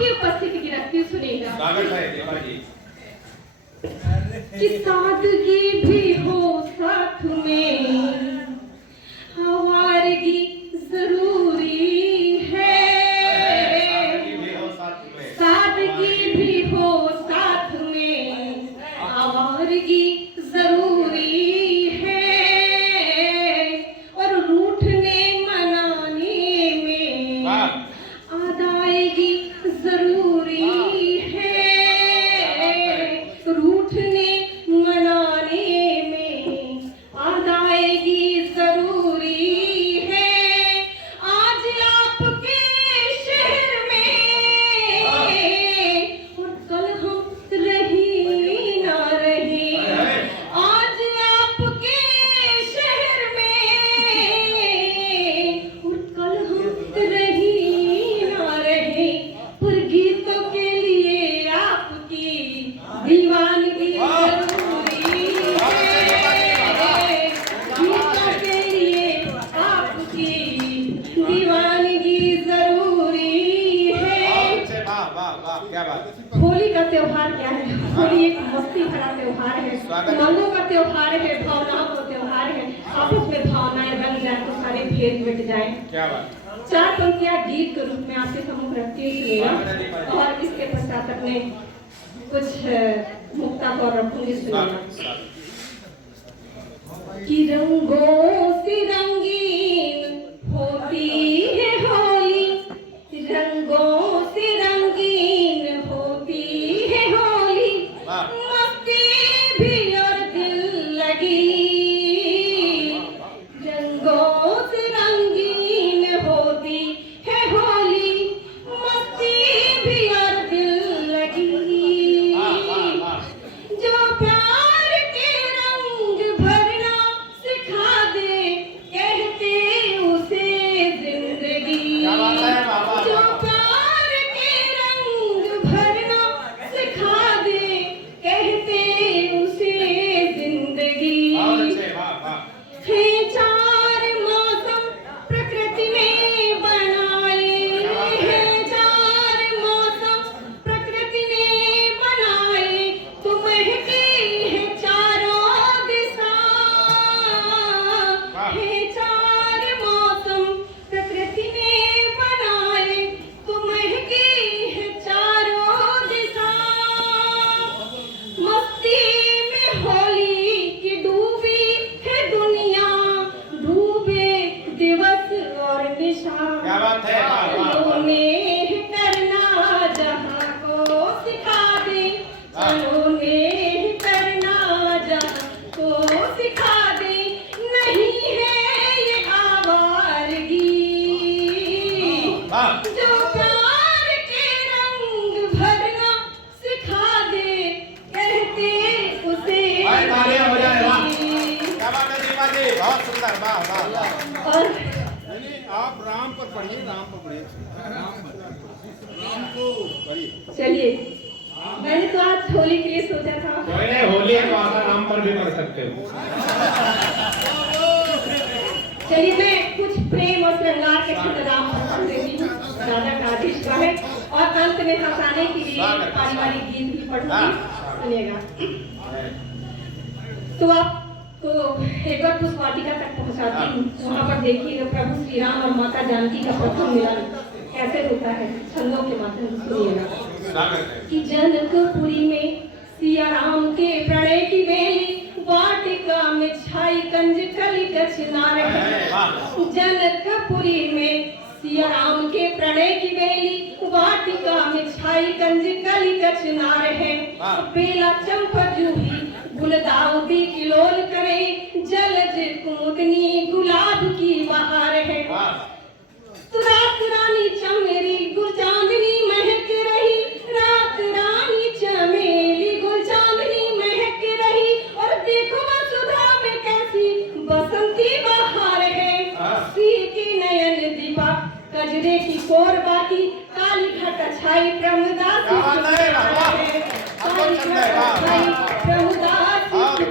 आपकी उपस्थिति की रखती सुनेगा। स्वागत है दीपा जी। कि सादगी भी हो साथ में, आवारगी जरूरी है। सादगी भी हो साथ में, आवारगी जरूरी है। और रूठने मनाने में अदायगी जरूरी है। रूठने मनाने में अदायगी जरूरी है। आज आपके शहर में और कल हम रही ना रहे। आज आपके शहर में और कल हम रही ना रहे। पर गीतों के लिए आपकी दीवानगी जरूरी है। गीतों के लिए आपकी दीवानगी जरूरी है। वाह वाह वाह, क्या बात। होली का त्योहार क्या है? होली एक मस्ती भरा त्योहार है, रंगों का त्योहार है, भावनाओं का त्योहार है। आपस में भावनाएं रंग जाए तो सारे भेद मिट जाए। क्या बात। चार पंक्तियां गीत के रूप में आपके सम्मुख रखती हूँ सुनिएगा, और इसके पश्चात अपने कुछ मुक्ता को रखूंगी सुनिएगा। कि रंगों से रंगीन होती है होली, रंगों से रंगीन होती है होली। मस्ती भी और दिल लगी, रंगों से रंगीन होती है होली। मस्ती भी और दिल लगी। जो प्यार के रंग भरना सिखा दे, कहते उसे जिंदगी। जो प्यार के रंग भरना सिखा दे, कहते उसे जिंदगी। है चार मौसम प्रकृति ने बनाए, है चार मौसम प्रकृति ने बनाए। तो महकी है चारों दिशा, है चार मौसम प्रकृति ने बनाए। तो महकी है चारों दिशा। मस्ती में होली की डूबी है दुनिया, डूबे दिवस और निशा। क्या बात है, वाह, वाह, वाह। चलो नेह करना जहाँ को सिखा दे, चलो नेह करना जहाँ को सिखा दे। नहीं है ये आवारगी, जो प्यार के रंग भरना सिखा दे, कहते उसे तालियां हो जाए, वाह। जिंदगी। क्या बात है दीपा जी, बहुत सुंदर, वाह वाह वाह। और नहीं, आप राम पर पढ़िए, राम पर पढ़िए, राम को पढ़िए। चलिए, मैंने तो आज होली के लिए सोचा था। कोई नहीं, होली है तो आधा राम पर भी पढ़ सकते हो। चलिए, मैं कुछ प्रेम और श्रृंगार के छंद राम पर पढ़ देती हूँ, राधा का आदेश का है। और अंत में हंसाने के लिए पारिवारिक गीत भी पढ़ूंगी, सुनिएगा। तो आपको एक बार उस वाटिका तक पहुंचाती हूँ। वहाँ पर देखिएगा प्रभु श्री राम और माता जानकी का प्रथम मिलन कैसे होता है, छंदों के माध्यम से सुनिएगा। कि जनकपुरी में सिया राम के प्रणय की बेली, वाटिका में छाई कंज कली कचनार है। जनकपुरी में सिया राम के प्रणय की बेली, वाटिका में छाई कंज कली कचनार है। बेला चंपा जूही गुलदाउदी किलोल करे, जलज कुमुदनी गुलाब की बहार है। तो रात रानी चमेली गुल चांदनी महक रही, रात रानी चमेली गुल चांदनी महक रही। और देखो वसुधा में कैसी बसंती बहार है। सी की नयन दीपा कजरे की कोरबा की, काली घटा छाई प्रमदास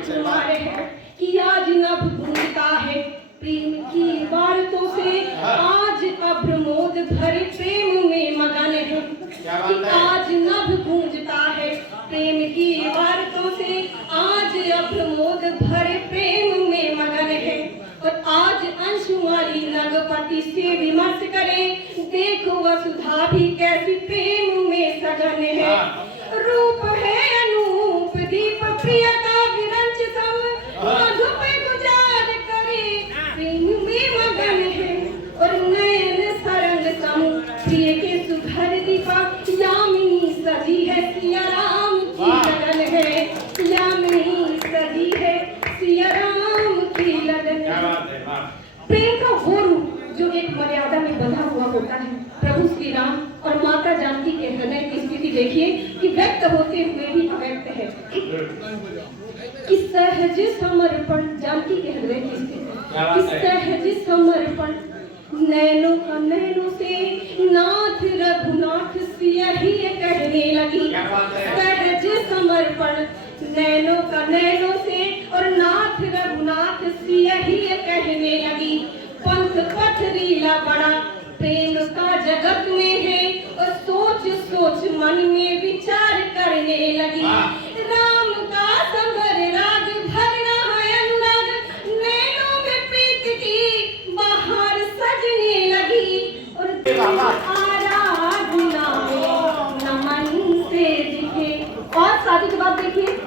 तुम्हारे है। कि आज नभ गूंजता है प्रेम की वारतों से, आज अभ्रमोद भरे प्रेम में मगन है। भाभी कैसी प्रेम में सघन है, रूप है अनूप दीप प्रिय का विरंच सम, मधुप गुजार करे प्रेम में मगन है, और नयन सरंग सम प्रिय के सुघर दीपा, यामिनी सजी है सिया राम की लगन है, यामिनी सजी है सिया राम की लगन है। प्रेम का वो रूप जो एक मर्यादा में बंधा हुआ होता है, प्रभु श्री राम और माता जानकी के हृदय की स्थिति देखिए कि व्यक्त होते हुए भी अव्यक्त है, कि सहज समर्पण, जानकी के हृदय की स्थिति, कि सहज समर्पण नैनों का नैनों से नाथ रघुनाथ सिया ही कहने लगी, सहज समर्पण नैनों का नैनों से और नाथ रघुनाथ सिया ही कहने लगी, पंथ पथरीला बड़ा प्रेम का जगत में है, और सोच सोच मन में विचार करने लगी, राम का संगर राग भरना है अनुराग, नैनों में प्रीत की बाहर सजने लगी, और आराधना में नमन से दिखे। और शादी के बाद देखिए,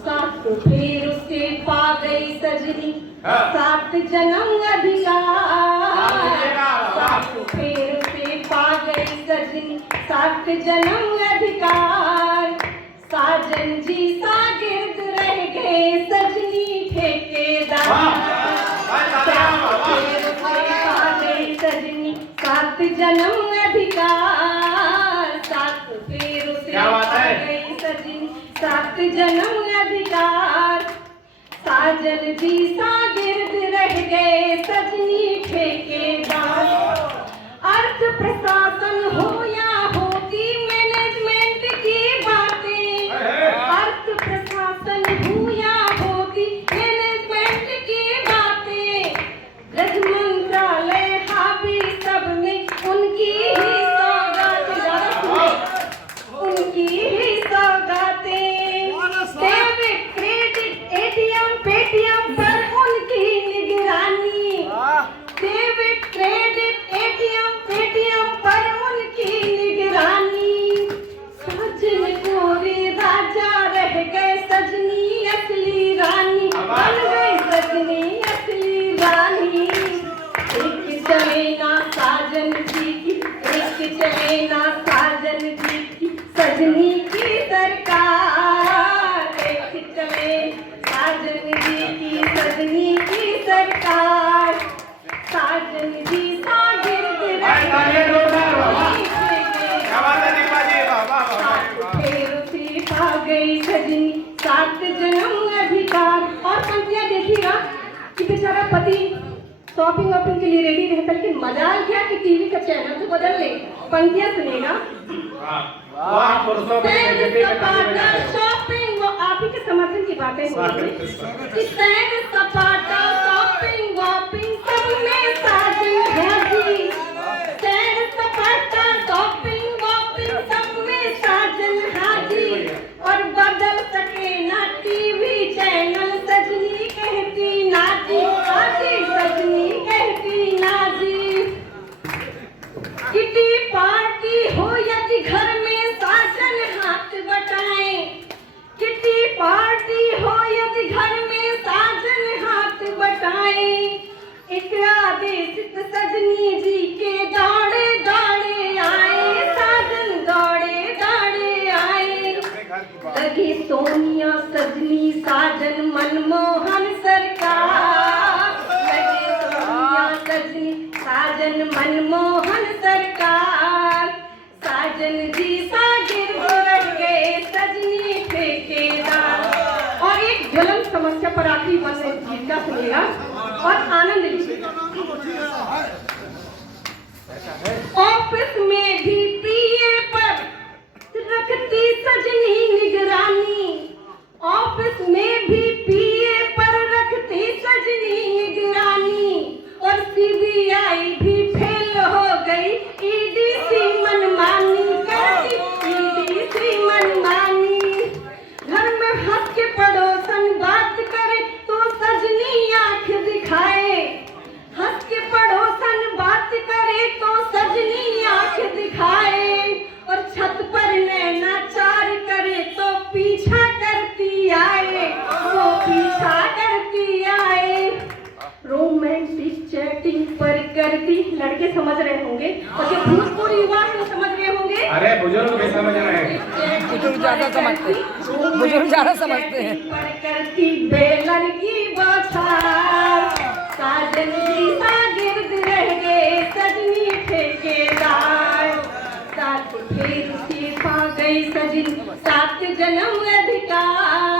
सात फेर उसे पा गई सजनी, सात जन्म अधिकार, सात फेर से पा गई सजनी, सात जन्म अधिकार, साजन जी सागिर्द रह गए सजनी ठेकेदार, सात फेर से पा गई सजनी, सात जन्म अधिकार, सात फेर से पा गई सजनी, सात जन्म अधिकार, साजन जी सागिर्द रह गए सजनी ठेकेदार। अर्थ प्रशासन हो या होती मैनेजमेंट की बातें, अर्थ प्रशासन हो या होती मैनेजमेंट की बातें, गृह मंत्रालय हावी सब में उनकी ही सौगात, उनकी ही सौगातें, डेबिट क्रेडिट एटीएम पेटीएम पर उनकी निगरानी, डेबिट क्रेडिट एटीएम पेटीएम पर उनकी निगरानी, सजन गोरे राजा रह गए सजनी असली रानी, बन गई सजनी असली रानी, एक चले ना साजन जी की, एक चले ना साजन जी की सजनी की सरकार, एक चले साजन जी की सजनी की सरकार, साजन जी सागिर्द फेर से पा गई सजनी, सात जन्म अधिकार। और पंक्तियां देखिएगा कि बेचारा पति शॉपिंग वॉपिंग के लिए रेडी रहता, लेकिन मजाल क्या कि टीवी का चैनल तो बदल ले। पंक्तियां सुनेगा, शॉपिंग, वो आप ही के समर्थन की बातें हो रही है, सैर सपाटा शॉपिंग वॉपिंग सब में साजन है जी, सैर सपाटा शॉपिंग वॉपिंग सब में साजन है जी, और बदल सके ना टीवी चैनल सजनी कहती ना जी, सजनी कहती ना जी, किटी पार्टी हो यदि घर में साजन हाथ बटाए, किटी पार्टी हो यदि घर में साजन हाथ बटाए, एक आदेशित सजनी जी के दौड़े दौड़े आए, साजन दौड़े दौड़े आए, लगी सोनिया सजनी साजन मनमोहन सरकार, लगी सोनिया सजनी साजन मनमोहन सरकार, साजन जी सागिर्द रह गए सजनी ठेकेदार। और एक ज्वलन समस्या पर आखिरी गीत का सुनेगा और आनंद लीजिएगा। ऑफिस में भी पीए पर रखती सजनी निगरानी, ऑफिस में भी पीए पर रखती सजनी निगरानी, और सीबीआई भी फेल हो गई ईडीसी मनमानी करती, ईडीसी मनमानी, घर में हंस के पड़ोसन बात करे तो सजनी आंख दिखाए, हंस के पड़ोसन बात करे तो सजनी आंख दिखाए, बुजुर्ग भी समझ रहे हैं। बुजुर्ग ज्यादा समझते हैं, बुजुर्ग ज्यादा समझते हैं। पर करती बेलन की बौछार, साजन की शागिर्द रह गए सजनी ठेकेदार। साथ फिर उठी पा गई सजनी, सात जन्म अधिकार।